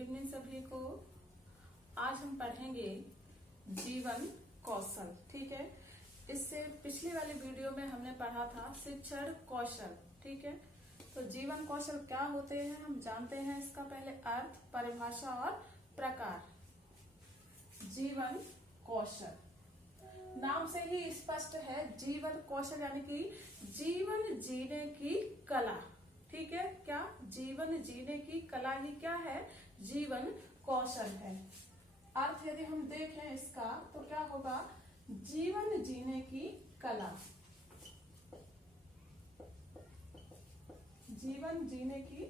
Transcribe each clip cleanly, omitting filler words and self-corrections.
Evening सभी को। आज हम पढ़ेंगे जीवन कौशल। ठीक है, इससे पिछली वाली वीडियो में हमने पढ़ा था शिक्षण कौशल। ठीक है, तो जीवन कौशल क्या होते हैं हम जानते हैं। इसका पहले अर्थ, परिभाषा और प्रकार। जीवन कौशल नाम से ही स्पष्ट है, जीवन कौशल यानी कि जीवन जीने की कला। ठीक है, क्या जीवन जीने की कला ही क्या है, जीवन कौशल है। अर्थ यदि हम देखें इसका तो क्या होगा, जीवन जीने की कला, जीवन जीने की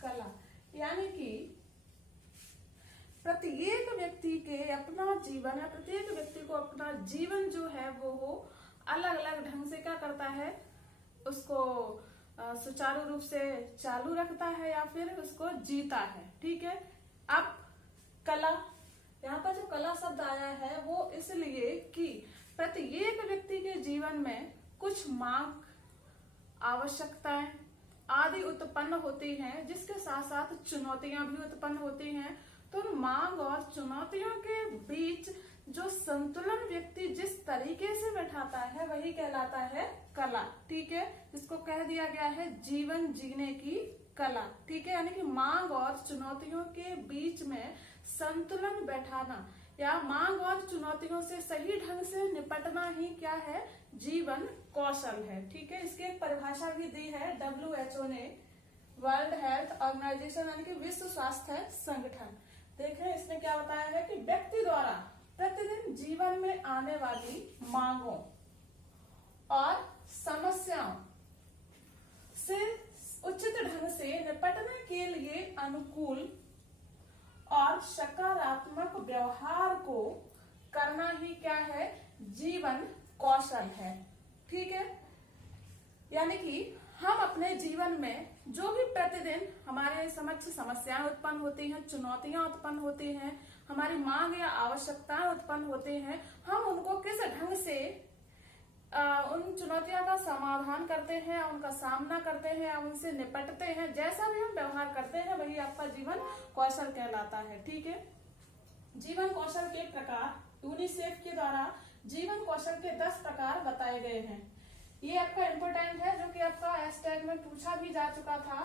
कला यानी कि प्रत्येक व्यक्ति के अपना जीवन है, प्रत्येक व्यक्ति को अपना जीवन जो है वो अलग अलग ढंग से क्या करता है, उसको सुचारू रूप से चालू रखता है या फिर उसको जीता है। ठीक है, अब कला, यहाँ पर जो कला शब्द आया है वो इसलिए कि प्रत्येक व्यक्ति के जीवन में कुछ मांग, आवश्यकताएं आदि उत्पन्न होती हैं, जिसके साथ साथ चुनौतियां भी उत्पन्न होती हैं। तो उन मांग और चुनौतियों के बीच जो संतुलन व्यक्ति जिस तरीके से बैठाता है वही कहलाता है कला। ठीक है, जिसको कह दिया गया है जीवन जीने की कला। ठीक है, यानी कि मांग और चुनौतियों के बीच में संतुलन बैठाना या मांग और चुनौतियों से सही ढंग से निपटना ही क्या है, जीवन कौशल है। ठीक है, इसकी एक परिभाषा भी दी है WHO ने, वर्ल्ड हेल्थ ऑर्गेनाइजेशन यानी कि विश्व स्वास्थ्य संगठन। देखें इसने क्या बताया है कि व्यक्ति द्वारा प्रतिदिन जीवन में आने वाली मांगों और समस्याओं से उचित ढंग से निपटने के लिए अनुकूल और सकारात्मक व्यवहार को करना ही क्या है, जीवन कौशल है। ठीक है, यानी कि हम अपने जीवन में जो भी प्रतिदिन हमारे समक्ष समस्याएं उत्पन्न होती हैं, चुनौतियां उत्पन्न होती हैं, हमारी मांग या आवश्यकताएं उत्पन्न होती हैं, हम उनको किस ढंग से उन चुनौतियों का समाधान करते हैं, उनका सामना करते हैं, उनसे निपटते हैं, जैसा भी हम व्यवहार करते हैं वही आपका जीवन कौशल कहलाता है। ठीक है, जीवन कौशल के प्रकार यूनिसेफ के द्वारा जीवन कौशल के 10 प्रकार बताए गए हैं। ये आपका इम्पोर्टेंट है, जो कि आपका हैशटैग में पूछा भी जा चुका था।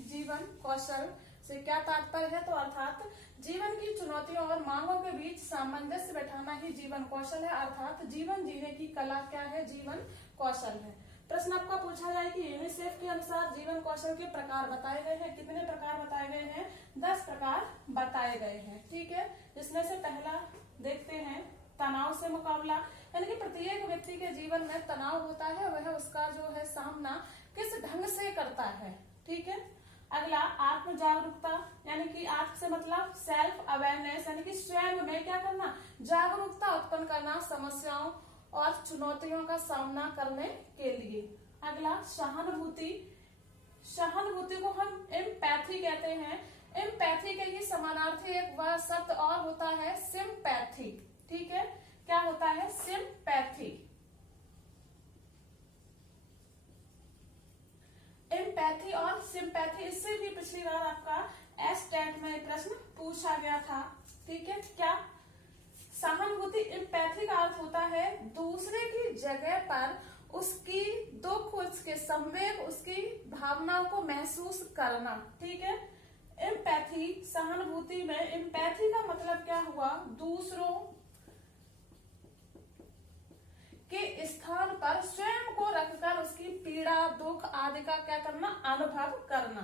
जीवन कौशल से क्या तात्पर्य है, तो अर्थात जीवन की चुनौतियों और मांगों के बीच सामंजस्य बैठाना ही जीवन कौशल है, अर्थात जीवन जीने की कला क्या है, जीवन कौशल है। प्रश्न आपका पूछा जाए कि यूनिसेफ के अनुसार जीवन कौशल के प्रकार बताए गए हैं, कितने प्रकार बताए गए हैं, 10 प्रकार बताए गए हैं। ठीक है, इसमें से पहला देखते हैं, तनाव से मुकाबला, यानी कि प्रत्येक व्यक्ति के जीवन में तनाव होता है, वह उसका जो है सामना किस ढंग से करता है। ठीक है, अगला आत्म जागरूकता, यानी कि आत्म से मतलब सेल्फ अवेयरनेस, यानी कि स्वयं में क्या करना, जागरूकता उत्पन्न करना समस्याओं और चुनौतियों का सामना करने के लिए। अगला सहानुभूति, सहानुभूति को हम एम्पैथी कहते हैं। एम्पैथी के ही समानार्थी एक वह शब्द और होता है सिंपैथी। ठीक है, क्या होता है, सिंपैथी। एम्पैथी और सिंपैथी, इससे भी पिछली बार आपका एस्टेट में प्रश्न पूछा गया था। ठीक है, क्या सहानुभूति, एम्पैथी का अर्थ होता है दूसरे की जगह पर उसकी दुख, उसके संवेग, उसकी भावनाओं को महसूस करना। ठीक है, एम्पैथी, सहानुभूति में एम्पैथी का मतलब क्या हुआ, दूसरों के स्थान पर स्वयं को रखकर उसकी पीड़ा, दुख आदि का क्या करना, अनुभव करना।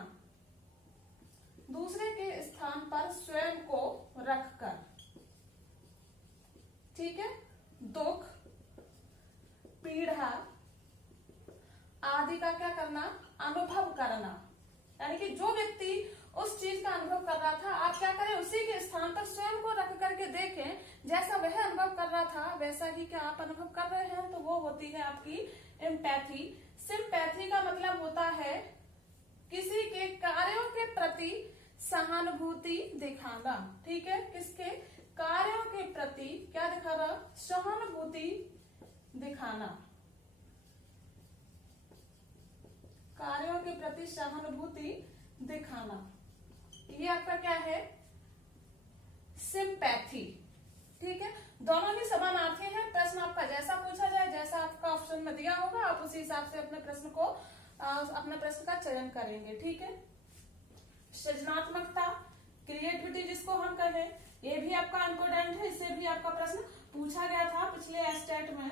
दूसरे के स्थान पर स्वयं को रखकर, ठीक है, दुख, पीड़ा आदि का क्या करना, अनुभव करना। यानी कि जो व्यक्ति उस चीज का अनुभव कर रहा था, आप क्या करें, उसी के स्थान पर स्वयं को रख करके देखें, जैसा वह अनुभव कर रहा था वैसा ही क्या आप अनुभव कर रहे हैं, तो वो होती है आपकी एम्पैथी। सिंपैथी का मतलब होता है किसी के कार्यों के प्रति सहानुभूति दिखाना। ठीक है, किसके कार्यों के प्रति क्या दिखाना, सहानुभूति दिखाना, कार्यों के प्रति सहानुभूति दिखाना। ये आपका क्या है, उसी हिसाब से अपने प्रश्न का चयन करेंगे। ठीक है। सृजनात्मकता, क्रिएटिविटी जिसको हम कहें, ये भी आपका इम्पोर्टेंट है, इससे भी आपका प्रश्न पूछा गया था पिछले स्टेट में।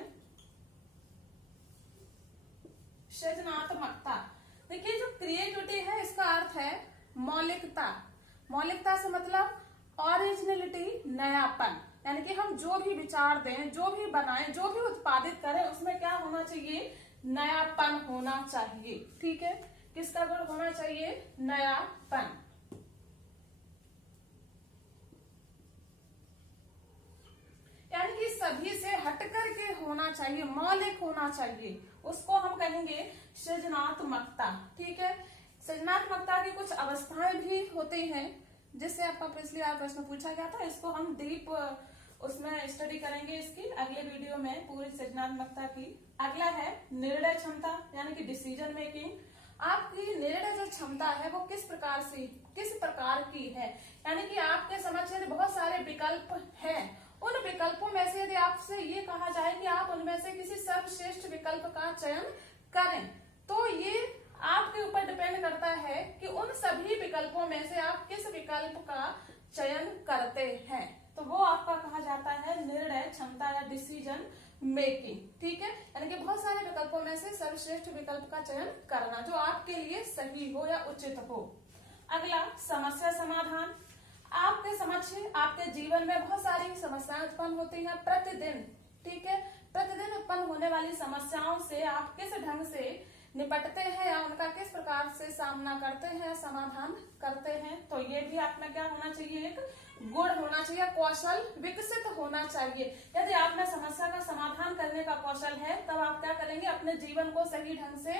सृजनात्मकता, देखिए जो क्रिएटिविटी है इसका अर्थ है मौलिकता। मौलिकता से मतलब ओरिजिनलिटी, नयापन, यानी कि हम जो भी विचार दें, जो भी बनाएं, जो भी उत्पादित करें, उसमें क्या होना चाहिए, नयापन होना चाहिए। ठीक है। किसका गुण होना चाहिए, नयापन। यानी कि सभी से हटकर के होना चाहिए, मौलिक होना चाहिए, उसको हम कहेंगे सृजनात्मकता। ठीक है। सृजनात्मकता की कुछ अवस्थाएं भी होती हैं, जिससे आपका पिछली बार प्रश्न पूछा गया था। इसको हम डीप उसमें स्टडी करेंगे इसकी अगले वीडियो में, पूरी सृजनात्मकता की। अगला है निर्णय क्षमता, यानी कि डिसीजन मेकिंग। आपकी निर्णय जो क्षमता है वो किस प्रकार की है, यानी कि आपके समक्ष यदि बहुत सारे विकल्प हैं, उन विकल्पों में से यदि आपसे ये कहा जाए कि आप उनमें से किसी सर्वश्रेष्ठ विकल्प का चयन करें, तो ये आपके ऊपर डिपेंड करता है कि उन सभी विकल्पों में से आप किस विकल्प का चयन करते हैं। तो वो आपका कहा जाता है निर्णय क्षमता या डिसीजन मेकिंग। ठीक है। यानी कि बहुत सारे विकल्पों में से सर्वश्रेष्ठ विकल्प का चयन करना जो आपके लिए सही हो या उचित हो। अगला समस्या समाधान। आपके समक्ष, आपके जीवन में बहुत सारी समस्याएं उत्पन्न होती हैं प्रतिदिन। ठीक है। प्रतिदिन उत्पन्न होने वाली समस्याओं से आप किस ढंग से निपटते हैं या उनका किस प्रकार से सामना करते हैं, समाधान करते हैं। तो ये भी आप में क्या होना चाहिए, एक गुण होना चाहिए, कौशल विकसित होना चाहिए। यदि आप में समस्या का समाधान करने का कौशल है, तब आप क्या करेंगे, अपने जीवन को सही ढंग से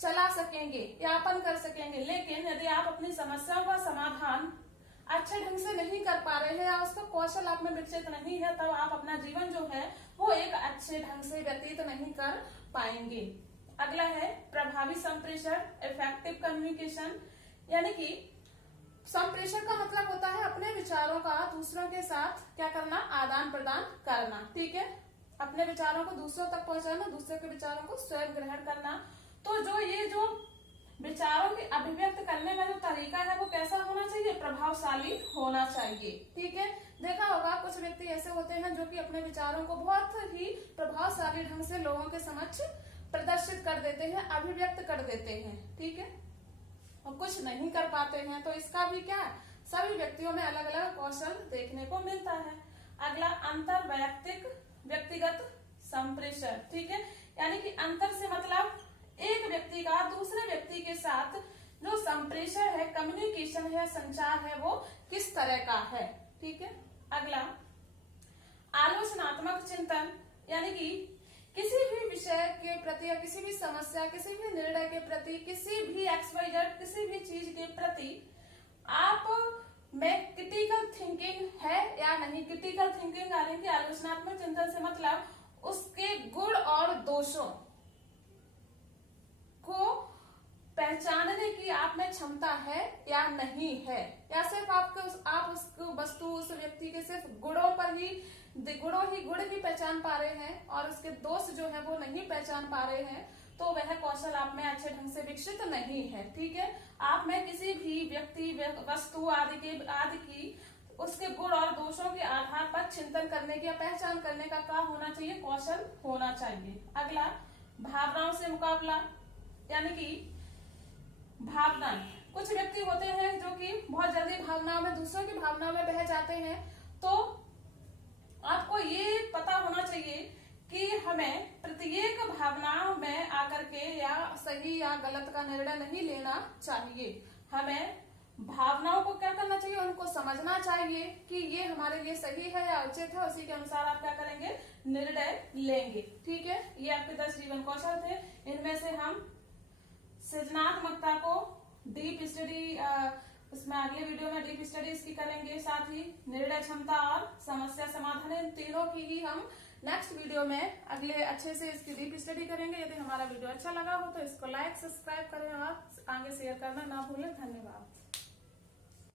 चला सकेंगे, यापन कर सकेंगे। लेकिन यदि आप अपनी समस्याओं का समाधान अच्छे ढंग से नहीं कर पा रहे हैं या उसका कौशल आप में विकसित नहीं है, तब आप अपना जीवन जो है वो एक अच्छे ढंग से व्यतीत नहीं कर पाएंगे। अगला है प्रभावी संप्रेषण, इफेक्टिव कम्युनिकेशन। यानी कि संप्रेषण का मतलब होता है अपने विचारों का दूसरों के साथ क्या करना, आदान प्रदान करना। ठीक है। अपने विचारों को दूसरों तक पहुंचाना, दूसरों के विचारों को स्वयं ग्रहण करना। तो जो विचारों की अभिव्यक्त करने का जो तरीका है वो कैसा होना चाहिए, प्रभावशाली होना चाहिए। ठीक है। देखा होगा कुछ व्यक्ति ऐसे होते हैं जो कि अपने विचारों को बहुत ही प्रभावशाली ढंग से लोगों के समक्ष प्रदर्शित कर देते हैं, अभिव्यक्त कर देते हैं। ठीक है। और कुछ नहीं कर पाते हैं, तो इसका भी क्या, सभी व्यक्तियों में अलग अलग कौशल देखने को मिलता है। अगला अंतर वैयक्तिक व्यक्तिगत संप्रेषण। ठीक है। यानी कि अंतर से मतलब एक व्यक्ति का दूसरे व्यक्ति के साथ जो संप्रेषण है, कम्युनिकेशन है, संचार है, वो किस तरह का है। ठीक है। अगला आलोचनात्मक चिंतन। यानी कि किसी भी विषय के प्रति या किसी भी समस्या, किसी भी निर्णय के प्रति, किसी भी XYZ किसी भी चीज के प्रति आप में क्रिटिकल थिंकिंग है या नहीं। क्रिटिकल थिंकिंग यानी कि आलोचनात्मक चिंतन से मतलब उसके गुण और दोषों को पहचानने की आप में क्षमता है या नहीं है, या सिर्फ आप उस वस्तु, उस व्यक्ति के सिर्फ गुण ही पहचान पा रहे हैं और उसके दोष जो है वो नहीं पहचान पा रहे हैं, तो वह कौशल आप में अच्छे ढंग से विकसित नहीं है। ठीक है। आप में किसी भी व्यक्ति, वस्तु आदि की उसके गुण और दोषों के आधार पर चिंतन करने की या पहचान करने का क्या होना चाहिए, कौशल होना चाहिए। अगला भावनाओं से मुकाबला। यानी कि भावना, कुछ व्यक्ति होते हैं जो कि बहुत जल्दी भावनाओं में, दूसरों की भावनाओं में बह जाते हैं। तो आपको ये पता होना चाहिए कि हमें प्रत्येक भावनाओं में आकर के या सही या गलत का निर्णय नहीं लेना चाहिए। हमें भावनाओं को क्या करना चाहिए, उनको समझना चाहिए कि ये हमारे लिए सही है या उचित है, उसी के अनुसार आप क्या करेंगे, निर्णय लेंगे। ठीक है। ये आपके 10 जीवन कौशल थे। इनमें से हम सृजनात्मकता को डीप स्टडी, उसमें अगले वीडियो में डीप स्टडी इसकी करेंगे, साथ ही निर्णय क्षमता और समस्या समाधान, इन तीनों की ही हम नेक्स्ट वीडियो में अगले अच्छे से इसकी डीप स्टडी करेंगे। यदि हमारा वीडियो अच्छा लगा हो तो इसको लाइक, सब्सक्राइब करें और आगे शेयर करना ना भूलें। धन्यवाद।